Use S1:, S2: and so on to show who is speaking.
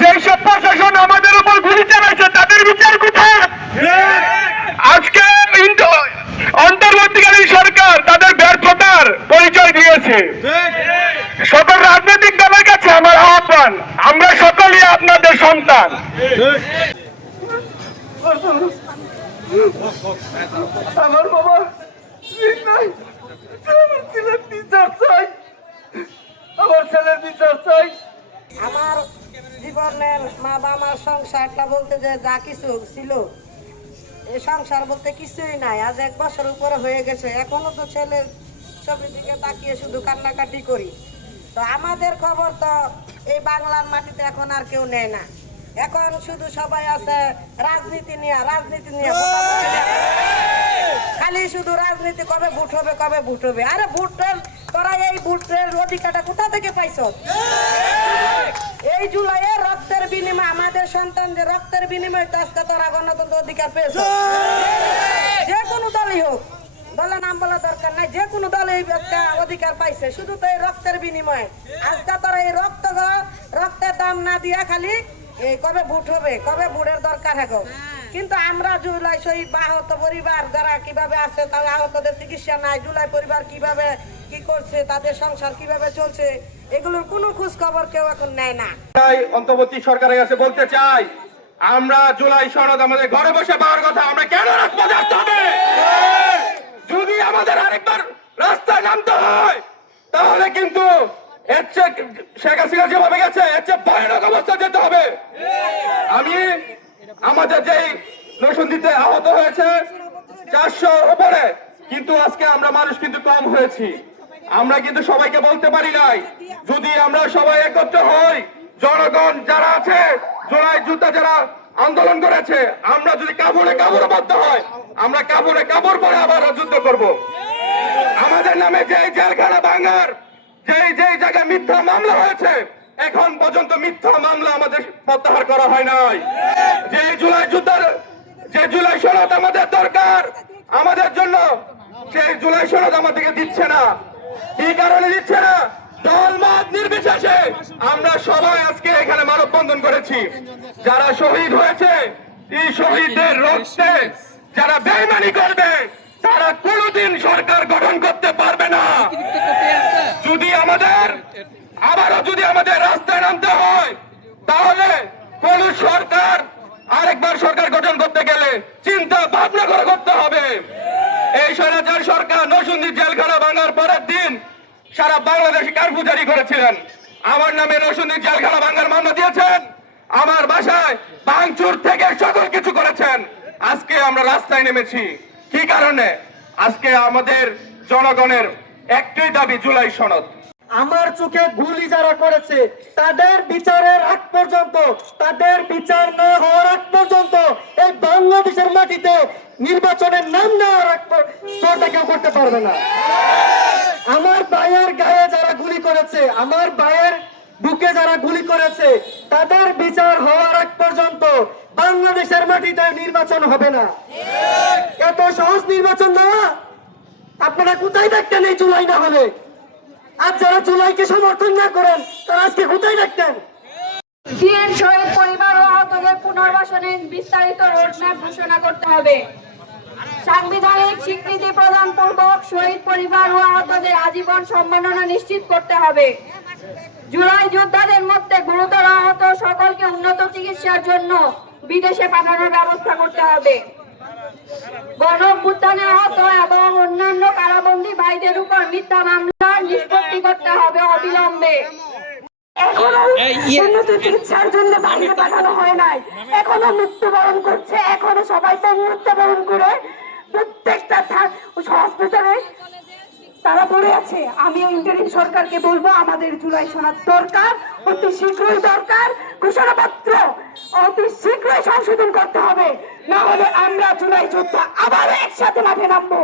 S1: যেসব প্রশাসন আমাদের উপর গুলি চালাইছে, তাদের বিচার কোথায়? আজকে অন্তর্বর্তীকালীন সরকার তাদের ব্যর্থতার পরিচয় দিয়েছে। সকল রাজনৈতিক দলের কাছে আমার আহ্বান, আমরা সকলেই আপনাদের সন্তান।
S2: আমার বাবা আমার ছেলের বিচার চাই। আমার ছেলের বিচার চাই।
S3: আমার জীবনের মা বাবার সংসারটা বলতে যে যা কিছু ছিল এই সংসার বলতে কিছুই নাই। আজ এক বছর উপরে হয়ে গেছে। এখনও তো ছেলের ছবির দিকে তাকিয়ে শুধু কান্নাকাটি করি। তো আমাদের খবর তো এই বাংলার মাটিতে এখন আর কেউ নেয় না। এখন শুধু সবাই আছে রাজনীতি নিয়ে রাজনীতি নিয়ে খালি শুধু রাজনীতি, কবে ভোট হবে, কবে ভোট হবে? আরে ভোটের, তোরা এই ভোটের অধিকারটা কোথা থেকে পাইছ? এই জুলাইয়ে রক্তের বিনিময় আমাদের সন্তানদের রক্তের বিনিময়ে তো আজকে তোরা গণতন্ত্র অধিকার পেয়েছ। যে কোনো দলই হোক দলের নাম বলা দরকার নাই যে কোনো দল এই একটা অধিকার পাইছে শুধু তো এই রক্তের বিনিময়ে। আজকে তোরা এই রক্ত রক্তের দাম না দিয়া খালি এই কবে ভোট হবে কবে ভোটের দরকার হবে কিন্তু আমরা জুলাই শহীদ বা আহত পরিবার যারা কীভাবে আছে তারা আহতদের চিকিৎসা নাই জুলাই পরিবার কীভাবে কি করছে, তাদের সংসার কীভাবে চলছে, এগুলোর কোনো খোঁজ খবর কেউ এখন নেয় না।
S1: অন্তর্বর্তী সরকারের কাছে বলতে চাই, আমরা জুলাই সনদ আমাদের ঘরে বসে পাওয়ার কথা, আমরা কেন আসতে হবে? যদি আমাদের আরেকবার রাস্তায় নামতে হয়, তাহলে কিন্তু এর চেয়ে যেভাবে গেছে, এর চেয়ে যেতে হবে। আমি আমাদের যেই আহত হয়েছে চারশো উপরে, কিন্তু আজকে আমরা মানুষ কিন্তু কম হয়েছি। আমরা কিন্তু সবাইকে বলতে পারি নাই। যদি আমরা সবাই একত্র হই, জনগণ যারা আছে জোড়াই জুতা যারা আন্দোলন করেছে, আমরা যদি কাপড়ে কাপড় বদ্ধ হয় আমরা কাপড়ে কাপড় পরে আবার যুদ্ধ করব। আমাদের নামে যে জেলখানা ভাঙার যে যেই জায়গায় মিথ্যা মামলা হয়েছে, এখন পর্যন্ত মিথ্যা মামলা আমাদের প্রত্যাহার করা হয় নাই। যে জুলাই যুদ্ধের, যে জুলাই সনদ আমাদের দরকার, আমাদের জন্য সেই জুলাই সনদ আমাদেরকে দিচ্ছে না। কি কারণে দিচ্ছে না। দল নির্বিশেষে আমরা সবাই আজকে এখানে মানববন্ধন করেছি। যারা শহীদ হয়েছে, এই শহীদদের রক্তে যারা বেইমানি করবে, তারা কোনোদিন সরকার গঠন করতে পারবে না। যদি আমাদের, আবারও যদি আমাদের রাস্তায় নামতে হয়, তাহলে কোন সরকার, আরেকবার সরকার গঠন করতে গেলে চিন্তা ভাবনা করে করতে হবে। এই স্বৈরাচার সরকার নসুন্দি জেলখানা সারা বাংলাদেশে কার্ফু জারি করেছিলেন। আমার নামে নসুন্দি জেলখানা ভাঙার মামলা দিয়েছেন। আমার বাসায় ভাঙচুর থেকে সকল কিছু করেছেন। আজকে আমরা রাস্তায় নেমেছি। কি কারণে? আজকে আমাদের জনগণের একটাই দাবি জুলাই সনদ।
S2: আমার চোখে গুলি যারা করেছে, তাদের বিচারের আগ পর্যন্ত, তাদের বিচার না হওয়ার আগ পর্যন্ত এই বাংলাদেশের মাটিতে নির্বাচনের নাম নেওয়ার আগ পর- স্তরটা কেউ করতে পারবে না। আমার ভাইয়ের গায়ে যারা গুলি করেছে, আমার ভাইয়ের বুকে যারা গুলি করেছে, তাদের বিচার হওয়ার আগ পর্যন্ত বাংলাদেশের মাটিতে নির্বাচন হবে না। এত সহজ নির্বাচন দেওয়া আপনারা কোথায় দেখতেন এই জুলাই না হলে? আর যারা জুলাইকে সমর্থন না করেন, তারা আজকে কোথায় দেখতেন?
S4: পরিবার ও আহতদের পুনর্বাসনের বিস্তারিত রোডম্যাপ ঘোষণা করতে হবে। সাংবিধানিক স্বীকৃতি প্রদান পূর্বক শহীদ পরিবার ও আহতদের আজীবন সম্মাননা নিশ্চিত করতে হবে। জুলাই যোদ্ধাদের মধ্যে গুরুতর আহত সকলকে উন্নত চিকিৎসার জন্য বিদেশে পাঠানোর ব্যবস্থা করতে হবে। গণ আহত এবং অন্যান্য কারাবন্দী ভাইদের উপর মিথ্যা মামলা নিষ্পত্তি করতে হবে অবিলম্বে। এখনও উন্নত চিকিৎসার জন্য বাইরে পাঠানো হয় নাই। এখনও মৃত্যুবরণ করছে এখনও সবাই মৃত্যুবরণ করে প্রত্যেকটা হসপিটালে তারা পড়ে আছে আমি ইন্টারিম সরকারকে বলব, আমাদের জুলাই সনার দরকার, অতি শীঘ্রই দরকার, ঘোষণাপত্র অতি শীঘ্রই সংশোধন করতে হবে। না হলে আমরা জুলাই যোদ্ধা আবার একসাথে মাঠে নামবো।